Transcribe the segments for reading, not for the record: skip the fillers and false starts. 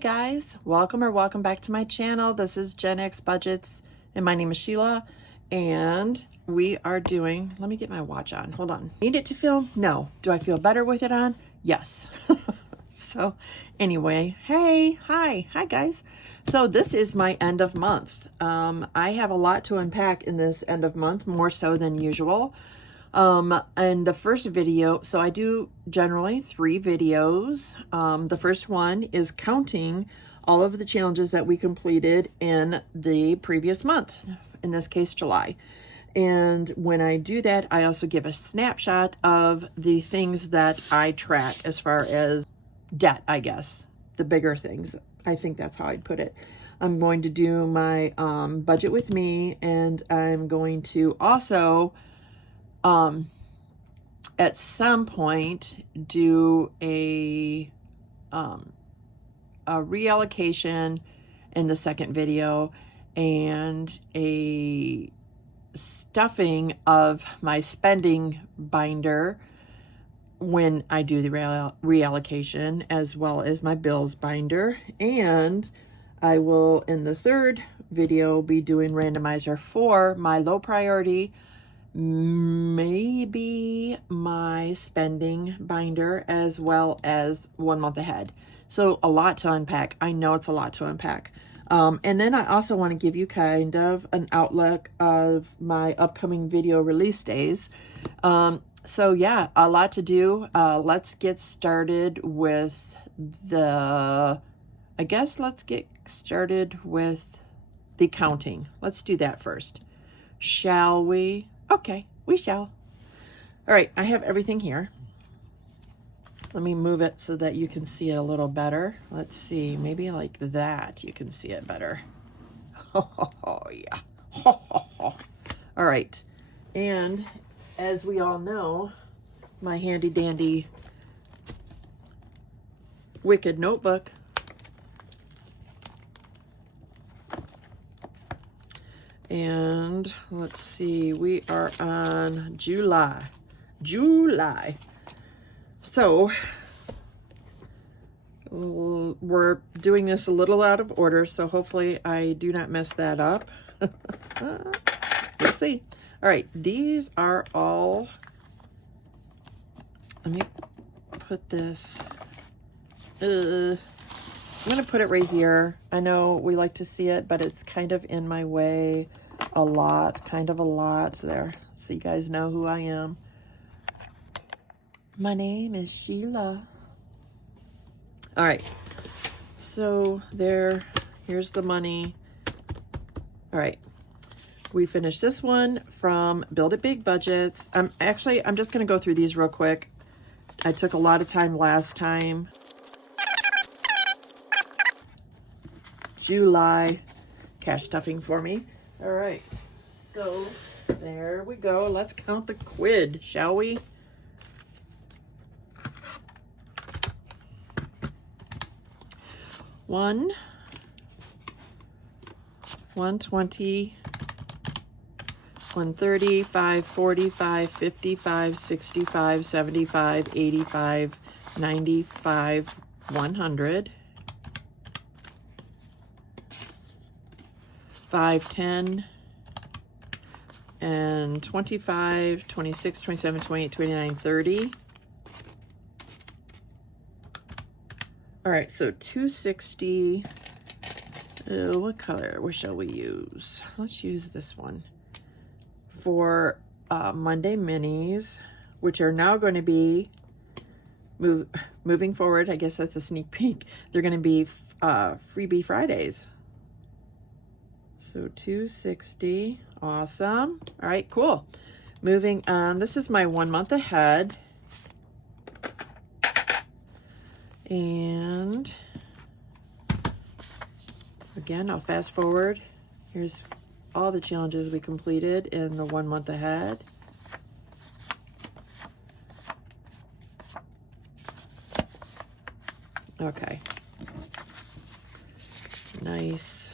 guys, welcome back to my channel. This is Gen X Budgets and my name is Sheila, and we are doing, let me get my watch on, hold on. Need it to film? No. Do I feel better with it on? Yes. So anyway, hi guys. So this is my end of month. I have a lot to unpack in this end of month, more so than usual. And the first video, so I do generally 3 videos. The first one is counting all of the challenges that we completed in the previous month, in this case, July. And when I do that, I also give a snapshot of the things that I track as far as debt, I guess, the bigger things. I think that's how I'd put it. I'm going to do my budget with me, and I'm going to also at some point do a reallocation in the second video and a stuffing of my spending binder when I do the reallocation, as well as my bills binder. And I will, in the third video, be doing randomizer for my low priority, maybe my spending binder, as well as 1 month ahead. So a lot to unpack. I know it's a lot to unpack. And then I also want to give you kind of an outlook of my upcoming video release days. So yeah, a lot to do. Let's get started with let's get started with the counting. Let's do that first. Shall we? Okay, we shall. All right, I have everything here. Let me move it so that you can see it a little better. Let's see, maybe like that you can see it better. Oh, yeah. All right, and as we all know, my handy dandy Wicked notebook. And let's see, we are on July. So we're doing this a little out of order, so hopefully I do not mess that up. We'll see. All right, these are all, let me put this, I'm gonna put it right here. I know we like to see it, but it's kind of in my way a lot there, so you guys know who I am. My name is Sheila. All right, so here's the money. All right, we finished this one from Build It Big Budgets. I'm just gonna go through these real quick. I took a lot of time last time. July cash stuffing for me. All right, so there we go. Let's count the quid, shall we? $1, $1.20, $1.30, $5.40, $5.50, $5.65, $75, $85, $95, $100, $5.10, and $25, $26, $27, $28, $29, $30. All right, so $260. What color? What shall we use? Let's use this one for Monday minis, which are now going to be moving forward. I guess that's a sneak peek. They're going to be freebie Fridays. So $260. Awesome. All right, cool. Moving on. This is my 1 month ahead. And again, I'll fast forward. Here's all the challenges we completed in the 1 month ahead. Okay. Nice.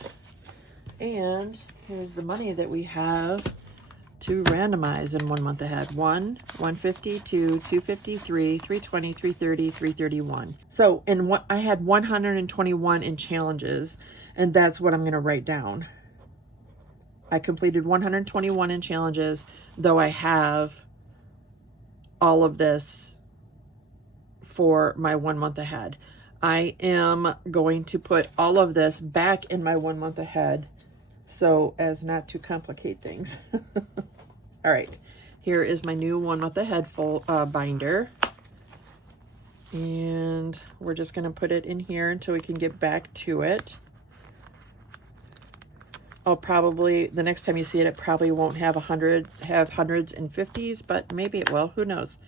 And here's the money that we have to randomize in 1 month ahead. 1, 150, 2, 250, 3, 320, 330, 331. So in what I had 121 in challenges, and that's what I'm going to write down. I completed 121 in challenges, though I have all of this for my 1 month ahead. I am going to put all of this back in my 1 month ahead so as not to complicate things. All right, here is my new 1 month ahead full binder. And we're just going to put it in here until we can get back to it. I'll probably, the next time you see it, it probably won't have hundreds and 50s, but maybe it will. Who knows?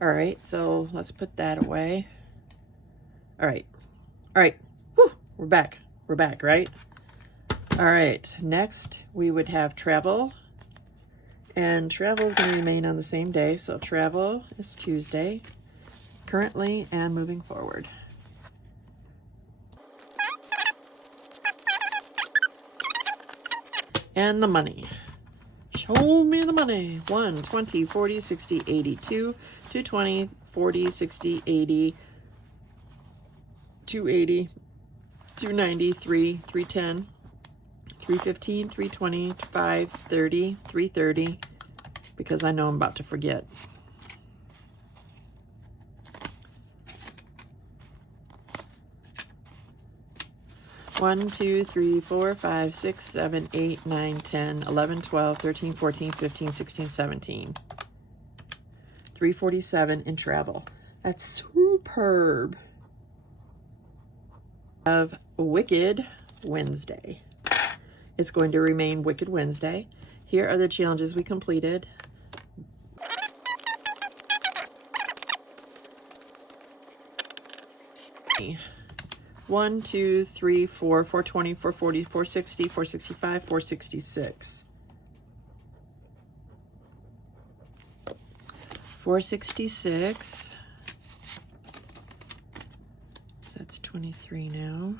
All right, so let's put that away. All right. Whew, we're back, right? All right, next we would have travel. And travel is going to remain on the same day. So travel is Tuesday, currently and moving forward. And the money. Show me the money. 1, 20, 40, 60, 80, 2, 220, 40, 60, 80, 280, 290, 3, 310, 315, 320, 5, 30, 330, because I know I'm about to forget. One, 2, 3, 4, 5, 6, 7, 8, 9, 10, 11, 12, 13, 14, 15, 16, 17. 347 in travel. That's superb. Of Wicked Wednesday. It's going to remain Wicked Wednesday. Here are the challenges we completed. One, 2, 3, 4, 420, 440, 460, 465, 466. 466. So that's 23 now.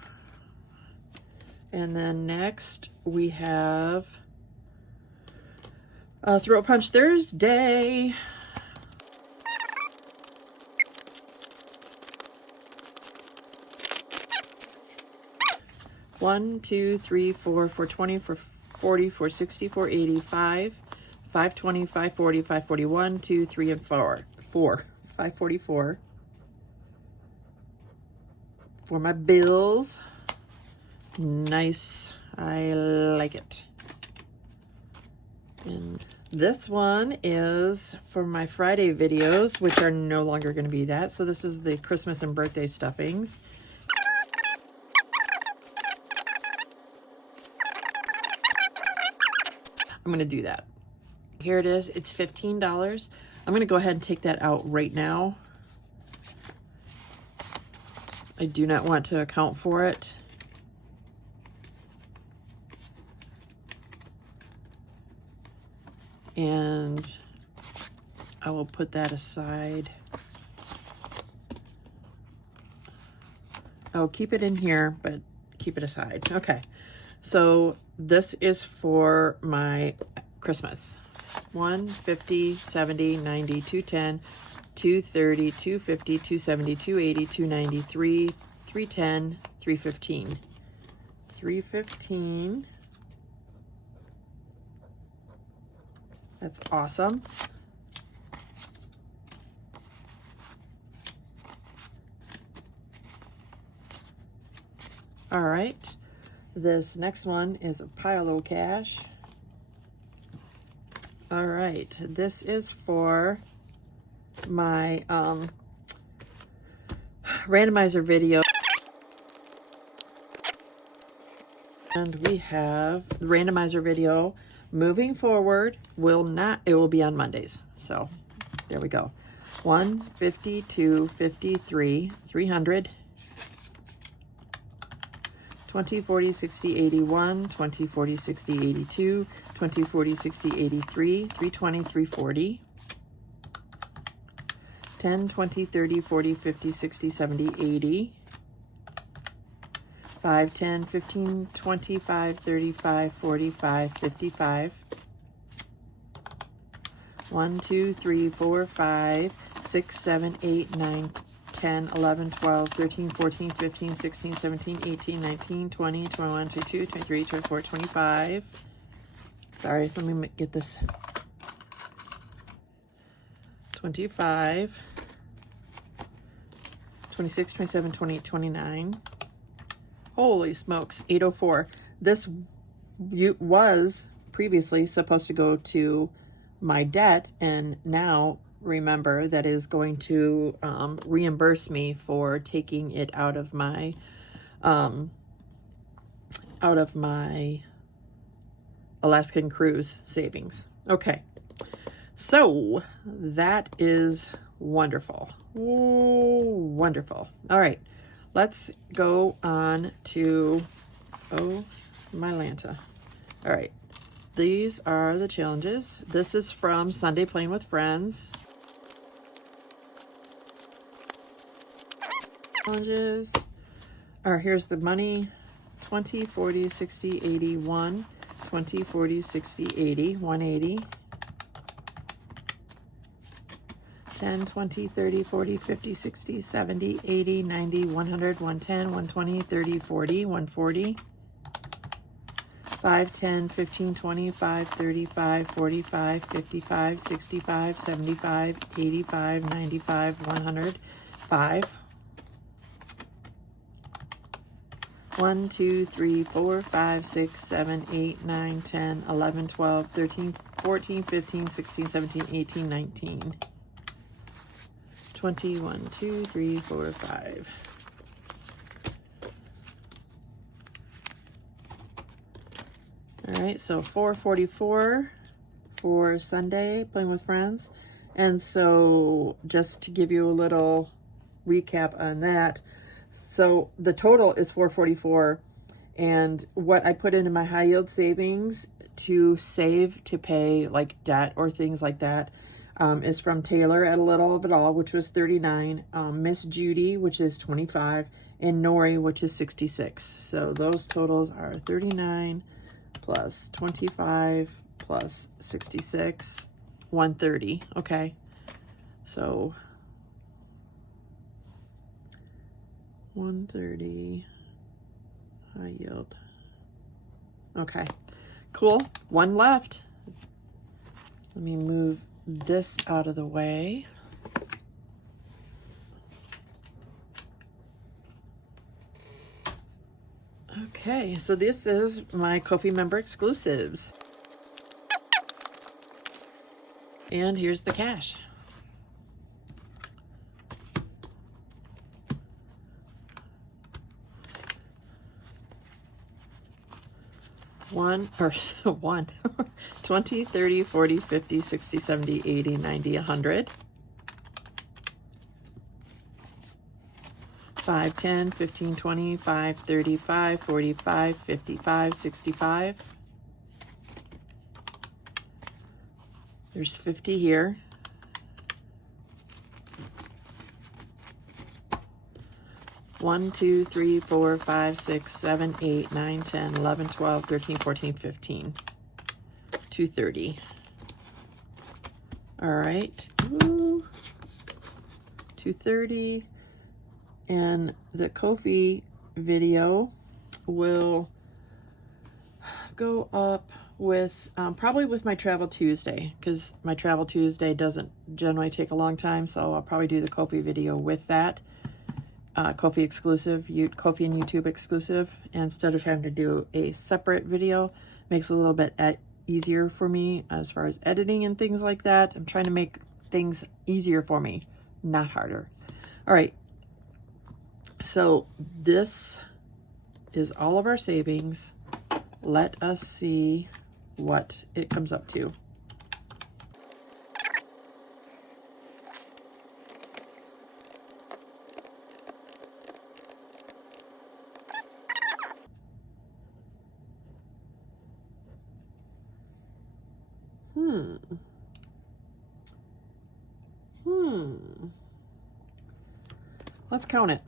And then next we have Throat Punch Thursday. One, 2, 3, 4, 420, 440, 460, 485, 520, 540, 541, 2, 3, and 4. 544. For my bills. Nice. I like it. And this one is for my Friday videos, which are no longer going to be that. So this is the Christmas and birthday stuffings. I'm going to do that. Here it is. It's $15. I'm going to go ahead and take that out right now. I do not want to account for it. And I will put that aside. I'll keep it in here, but keep it aside. Okay. So this is for my Christmas. 150, 70, 90, 210, 230, 250, 270, 280, 293, 310, 315. 315. That's awesome. All right. This next one is a pile of cash. All right. This is for my randomizer video. And we have the randomizer video moving forward. It will be on Mondays. So there we go. 150, 250, 3, 300, 20, 40, 60, 81, 20, 40, 60, 82, 20, 40, 60, 83, 320, 340, 10, 20, 30, 40, 50, 60, 70, 80, 5, 10, 15, 25, 35, 45, 55, 1, 2, 3, 4, 5, 6, 7, 8, 9, 10, 11, 12, 13, 14, 15, 16, 17, 18, 19, 20, 21, 22, 23, 24, 25. Sorry, let me get this. 25, 26, 27, 28, 29. Holy smokes, 804. This was previously supposed to go to my debt, and now remember that is going to reimburse me for taking it out of my Alaskan cruise savings. Okay, so that is wonderful. Oh, wonderful. All right, let's go on to, oh my Lanta. All right, these are the challenges. This is from Sunday Playing with Friends. Challenges. All right, here's the money. 20, 40, 60, 80, 1. 20, 40, 60, 80, 180. 10, 20, 30, 40, 50, 60, 70, 80, 90, 100, 110, 120, 30, 40, 140. 5, 10, 15, 25, 35, 45, 55, 65, 75, 85, 95, 100, 5. 1, 2, 3, 4, 5, 6, 7, 8, 9, 10, 11, 12, 13, 14, 15, 16, 17, 18, 19. 20, 1, 2, 3, 4, 5. All right, so 444 for Sunday Playing with Friends. And so just to give you a little recap on that, so the total is 444, and what I put into my high yield savings to save to pay like debt or things like that is from Taylor at A Little of It All, which was 39, Miss Judy, which is 25, and Nori, which is 66. So those totals are 39 plus 25 plus 66, 130. Okay, so 130 high yield. Okay, cool. One left. Let me move this out of the way. Okay, so this is my Ko-fi member exclusives. And here's the cash. One, 20, 30, 40, 50, 60, 70, 80, 90, 100. 5, 10, 15, 25, 35, 45, 55, 65. There's 50 here. One, 2, 3, 4, 5, 6, 7, 8, 9, 10, 11, 12, 13, 14, 15. 230. All right. Ooh. 230. And the Ko-fi video will go up with probably with my Travel Tuesday, because my Travel Tuesday doesn't generally take a long time, so I'll probably do the Ko-fi video with that. Ko-fi exclusive, Ko-fi and YouTube exclusive, and instead of having to do a separate video, makes it a little bit easier for me as far as editing and things like that. I'm trying to make things easier for me, not harder. All right, so this is all of our savings. Let us see what it comes up to. Let's count it.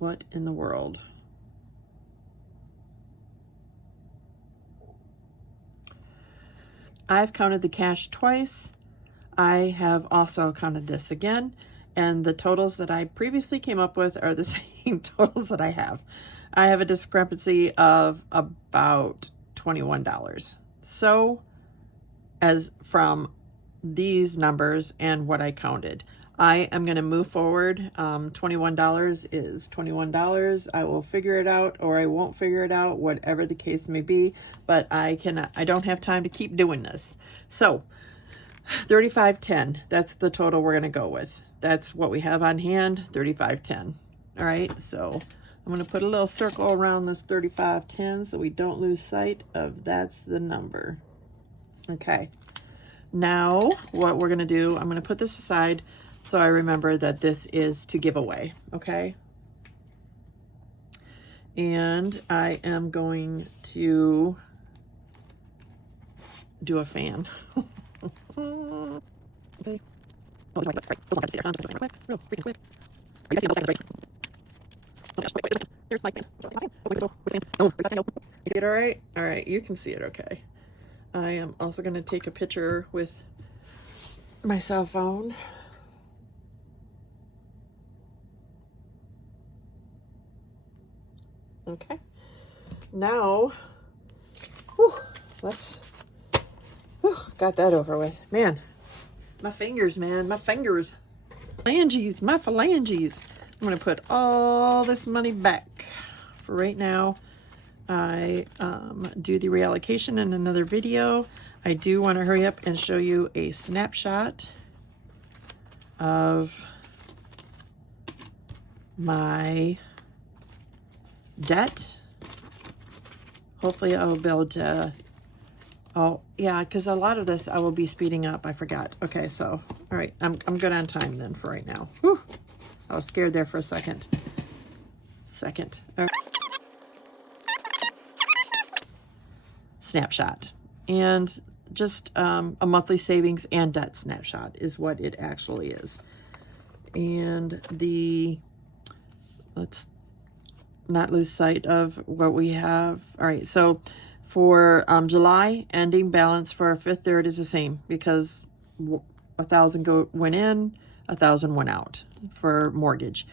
What in the world? I've counted the cash twice. I have also counted this again, and the totals that I previously came up with are the same totals that I have. I have a discrepancy of about $21. So, as from these numbers and what I counted, I am going to move forward. $21 is $21. I will figure it out, or I won't figure it out, whatever the case may be, but I don't have time to keep doing this. So 35.10, that's the total we're going to go with. That's what we have on hand, 35.10. All right, so I'm going to put a little circle around this 35.10 so we don't lose sight of that's the number. Okay, now what we're going to do, I'm going to put this aside so I remember that this is to give away, okay? And I am going to do a fan. Okay. Oh, right. Real freaking quick. Are you guys seeing those seconds, right? Oh, gosh, wait. There's my fan. You see it all right? All right, you can see it okay. I am also going to take a picture with my cell phone. Okay. Now, got that over with. Man, my fingers, man, my fingers. Phalanges, my phalanges. I'm going to put all this money back. For right now, I do the reallocation in another video. I do want to hurry up and show you a snapshot of my debt. Hopefully I'll be able to, oh yeah, because a lot of this I will be speeding up. I forgot. Okay, so all right, I'm good on time then for right now. Whew. I was scared there for a second. All right. Snapshot, and just a monthly savings and debt snapshot is what it actually is. And let's not lose sight of what we have. All right, so for July, ending balance for our fifth third is the same because 1,000 went in, 1,000 went out for mortgage.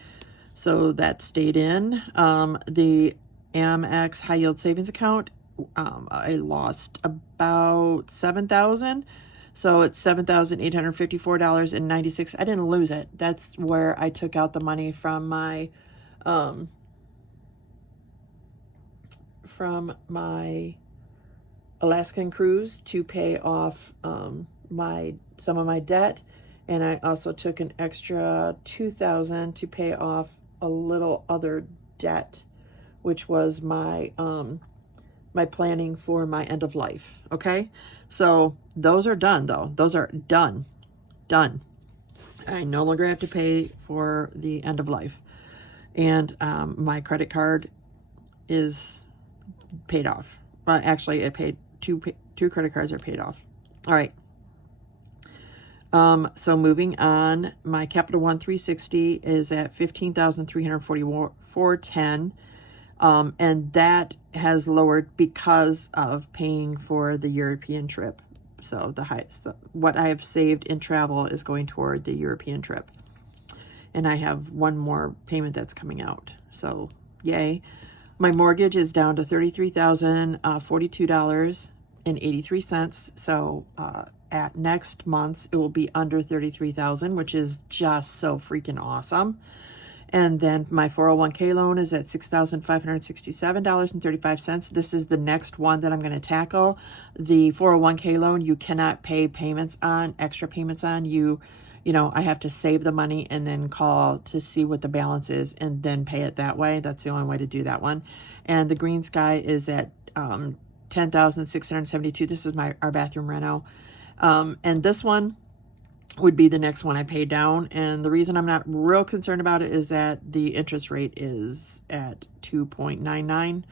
So that stayed in. The Amex high yield savings account, I lost about 7,000. So it's $7,854.96. I didn't lose it. That's where I took out the money from my Alaskan cruise to pay off some of my debt, and I also took an extra $2,000 to pay off a little other debt, which was my my planning for my end of life. Okay, so those are done though. Those are done. I no longer have to pay for the end of life, and my credit card is paid off. Well, actually, it paid two credit cards are paid off. All right. So moving on, my Capital One 360 is at $15,344.10. And that has lowered because of paying for the European trip. So what I have saved in travel is going toward the European trip. And I have one more payment that's coming out. So yay. My mortgage is down to $33,042.83. So at next month, it will be under $33,000, which is just so freaking awesome. And then my 401k loan is at $6,567.35. This is the next one that I'm going to tackle. The 401k loan, you cannot pay extra payments on. You know, I have to save the money and then call to see what the balance is and then pay it that way. That's the only way to do that one. And the Green Sky is at $10,672. This is our bathroom reno. And this one would be the next one I pay down. And the reason I'm not real concerned about it is that the interest rate is at 2.99.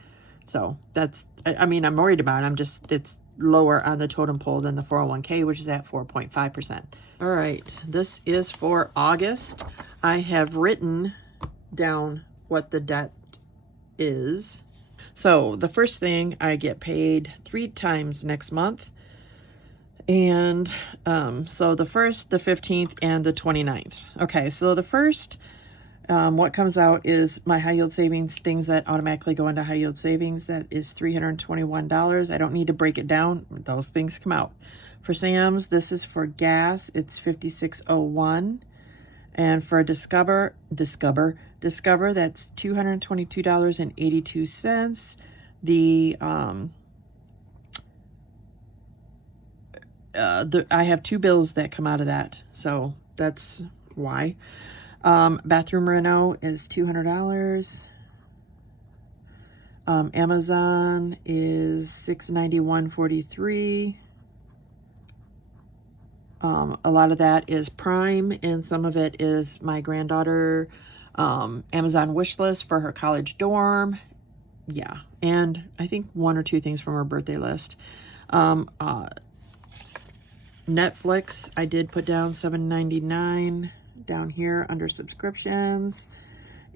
So that's, I'm worried about it. It's lower on the totem pole than the 401k, which is at 4.5%. All right, this is for August. I have written down what the debt is. So the first thing, I get paid 3 times next month. And so the 1st, the 15th, and the 29th. Okay, so the first, what comes out is my high yield savings, things that automatically go into high yield savings. That is $321. I don't need to break it down. Those things come out. For Sam's, this is for gas. It's $56.01. And for Discover, that's $222.82. I have 2 bills that come out of that, so that's why. Bathroom reno is $200. Amazon is $691.43. A lot of that is Prime, and some of it is my granddaughter Amazon wish list for her college dorm. Yeah, and I think 1 or 2 things from her birthday list. Netflix, I did put down $7.99 down here under subscriptions.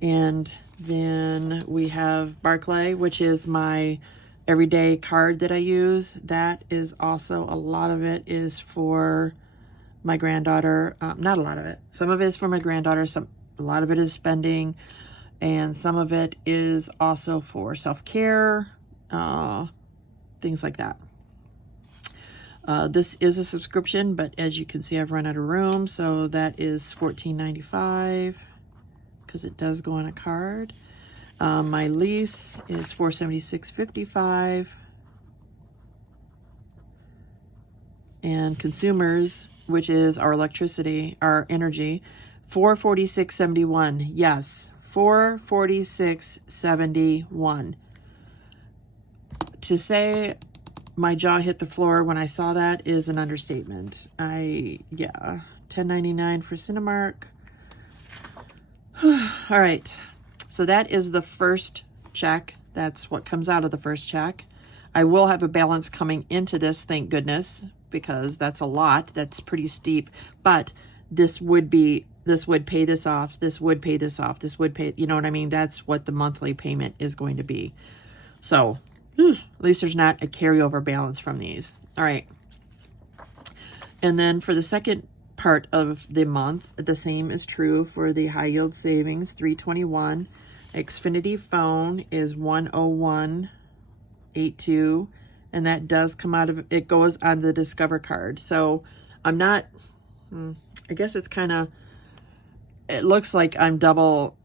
And then we have Barclay, which is my everyday card that I use. That is also, a lot of it is for my granddaughter. Not a lot of it. Some of it is for my granddaughter. A lot of it is spending. And some of it is also for self-care, things like that. This is a subscription, but as you can see, I've run out of room. So that is $14.95 because it does go on a card. My lease is $476.55. And consumers, which is our electricity, our energy, $446.71. Yes, $446.71. To say my jaw hit the floor when I saw that is an understatement. Yeah, $10.99 for Cinemark. All right, so that is the first check. That's what comes out of the first check. I will have a balance coming into this, thank goodness, because that's a lot. That's pretty steep, but this would pay this off. This would pay this off. This would pay, you know what I mean? That's what the monthly payment is going to be. So at least there's not a carryover balance from these. All right. And then for the second part of the month, the same is true for the high yield savings, $321. Xfinity phone is $101.82, and that does come out of, it goes on the Discover card. So I'm not, I guess it's kind of, it looks like I'm double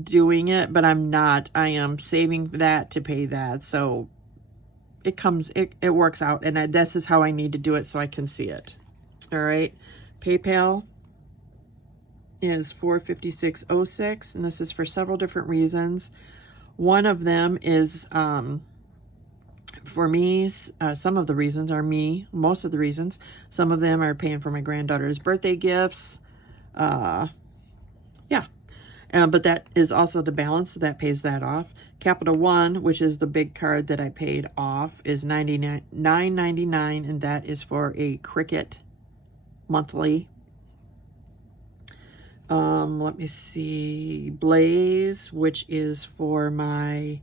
doing it, but I'm not. I am saving that to pay that. So it works out, and this is how I need to do it so I can see it. All right. PayPal is $456.06, and this is for several different reasons. One of them is for me, some of the reasons are me, most of the reasons. Some of them are paying for my granddaughter's birthday gifts. Yeah. But that is also the balance, so that pays that off. Capital One, which is the big card that I paid off, is $9.99, and that is for a Cricket monthly. Let me see. Blaze, which is for my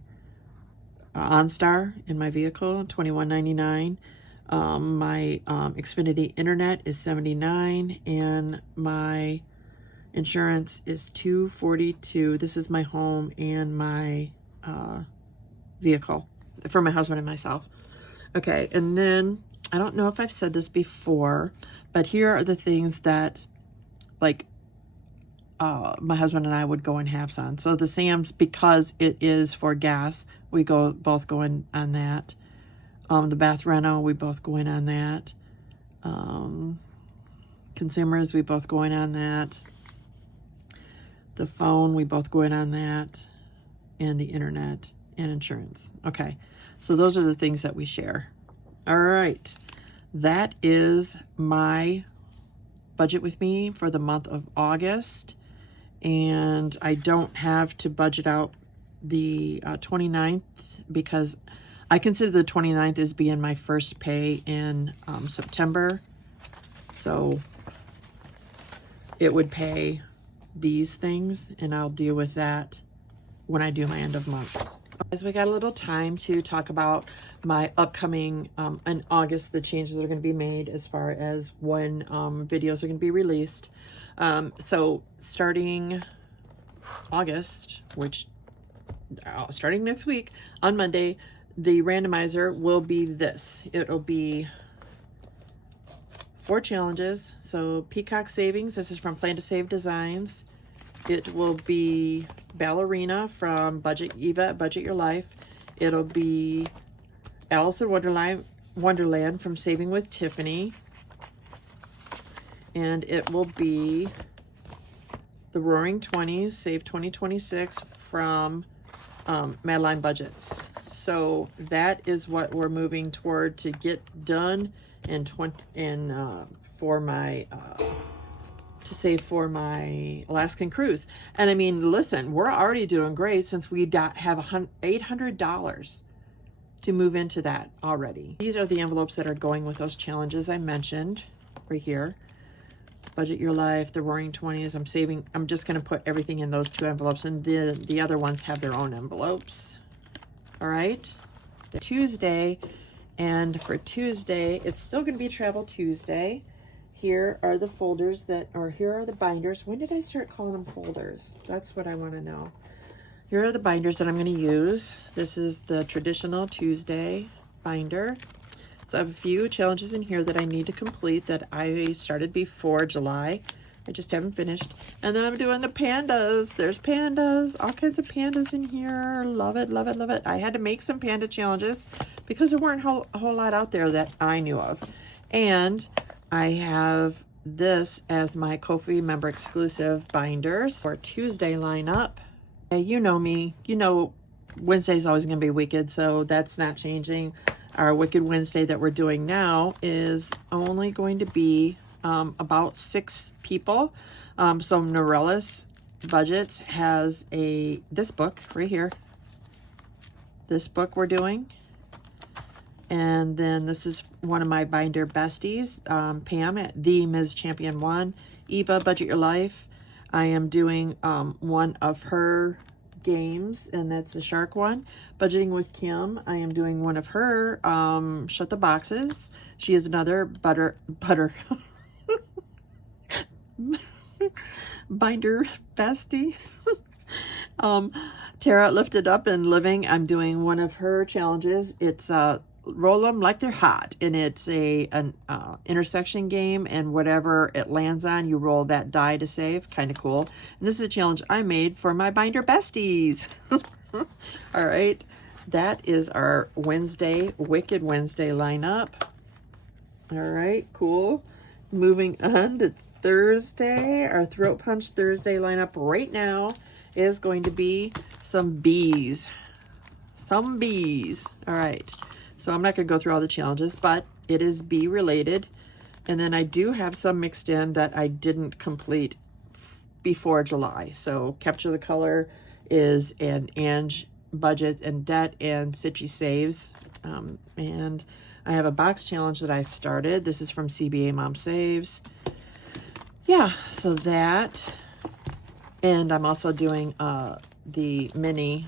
OnStar in my vehicle, $21.99. My Xfinity Internet is $79, and my insurance is $242. This is my home and my vehicle for my husband and myself. Okay, and then I don't know if I've said this before, but here are the things that, like, my husband and I would go in halves on. So the Sam's, because it is for gas, we both go in on that. The bath rental, we both go in on that. Consumers, we both go in on that. The phone, we both go in on that. And the internet and insurance. Okay, so those are the things that we share. All right, that is my budget with me for the month of August. And I don't have to budget out the 29th because I consider the 29th as being my first pay in September. So it would pay these things, and I'll deal with that when I do my end of month. As we got a little time to talk about my upcoming, in August, the changes that are going to be made as far as when videos are going to be released. So starting August, which starting next week on Monday, the randomizer will be this. It'll be 4 challenges. So Peacock Savings, this is from Plan to Save Designs. It will be Ballerina from Budget Your Life. It'll be Alice in Wonderland from Saving with Tiffany. And it will be the Roaring 20s, Save 2026 from Madeline Budgets. So that is what we're moving toward to get done for my to save for my Alaskan cruise. And I mean, listen, we're already doing great since we have $800 to move into that already. These are the envelopes that are going with those challenges I mentioned right here. Budget Your Life, the Roaring 20s. I'm just going to put everything in those 2 envelopes, and the other ones have their own envelopes. All right. The Tuesday, and for Tuesday, it's still going to be Travel Tuesday. Here are the folders here are the binders. When did I start calling them folders? That's what I want to know. Here are the binders that I'm going to use. This is the traditional Tuesday binder. So I have a few challenges in here that I need to complete that I started before July. I just haven't finished. And then I'm doing the pandas. There's pandas, all kinds of pandas in here. Love it, love it, love it. I had to make some panda challenges because there weren't a whole lot out there that I knew of. And I have this as my Ko-fi member exclusive binders for Tuesday lineup. You know me, you know Wednesday's always going to be Wicked, so that's not changing. Our Wicked Wednesday that we're doing now is only going to be about 6 people. So Norellis Budgets has this book right here. This book we're doing. And then this is one of my binder besties, Pam at the Ms. Champion 1. Eva, Budget Your Life. I am doing one of her games, and that's the shark one. Budgeting with Kim. I am doing one of her Shut the Boxes. She is another butter binder bestie. Tara Lifted Up and Living. I'm doing one of her challenges. It's roll them like they're hot, and it's an intersection game, and whatever it lands on, you roll that die to save. Kind of cool. And this is a challenge I made for my binder besties. All right, that is our Wednesday, Wicked Wednesday lineup. All right, cool. Moving on to Thursday, our Throat Punch Thursday lineup right now is going to be some bees. Some bees. All right. So I'm not going to go through all the challenges, but it is bee related. And then I do have some mixed in that I didn't complete before July. So Capture the Color is an Ange Budget and Debt and Stitchy Saves. And I have a box challenge that I started. This is from CBA Mom Saves. Yeah, so that. And I'm also doing the mini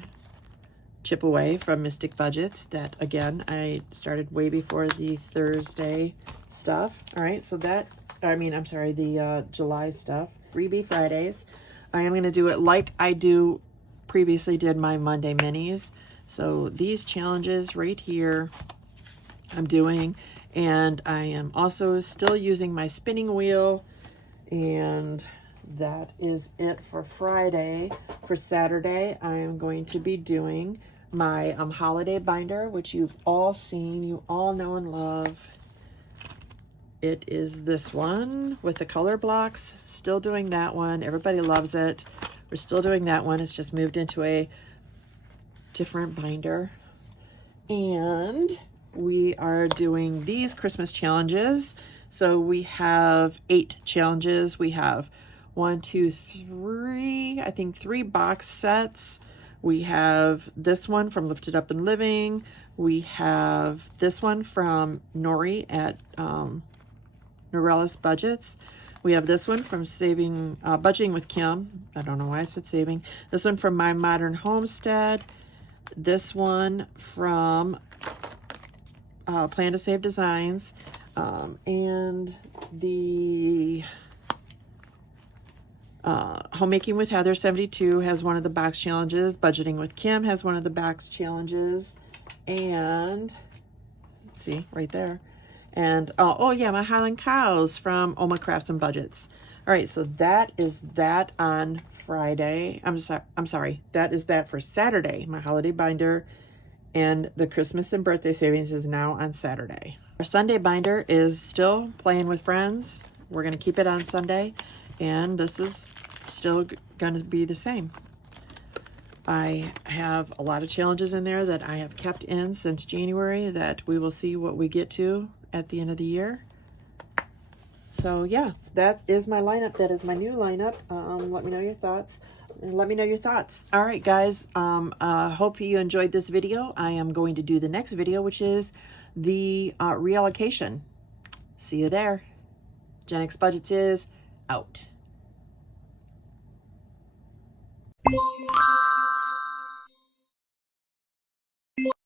chip away from Mystic Budgets that, again, I started way before the Thursday stuff. All right, so that, the July stuff. Freebie Fridays. I am going to do it like I previously did my Monday minis. So these challenges right here I'm doing, and I am also still using my spinning wheel, and that is it for Friday. For Saturday, I am going to be doing my holiday binder, which you've all seen, you all know and love. It is this one with the color blocks. Still doing that one. Everybody loves it. We're still doing that one. It's just moved into a different binder. And we are doing these Christmas challenges. So we have 8 challenges. We have 1, 2, 3, I think 3 box sets. We have this one from Lifted Up and Living. We have this one from Nori at Norellis Budgets. We have this one from Saving, Budgeting with Kim. I don't know why I said saving. This one from My Modern Homestead. This one from Plan to Save Designs. And the Homemaking with Heather 72 has one of the box challenges. Budgeting with Kim has one of the box challenges. And, see, right there. And, oh yeah, my Highland Cows from Oma Crafts and Budgets. All right, so that is that on Friday. I'm sorry. That is that for Saturday. My holiday binder and the Christmas and birthday savings is now on Saturday. Our Sunday binder is still Playing with Friends. We're going to keep it on Sunday, and this is still going to be the same. I have a lot of challenges in there that I have kept in since January that we will see what we get to at the end of the year. So yeah, that is my lineup. That is my new lineup. Let me know your thoughts. All right, guys. Hope you enjoyed this video. I am going to do the next video, which is the reallocation. See you there. Gen X Budgets is out.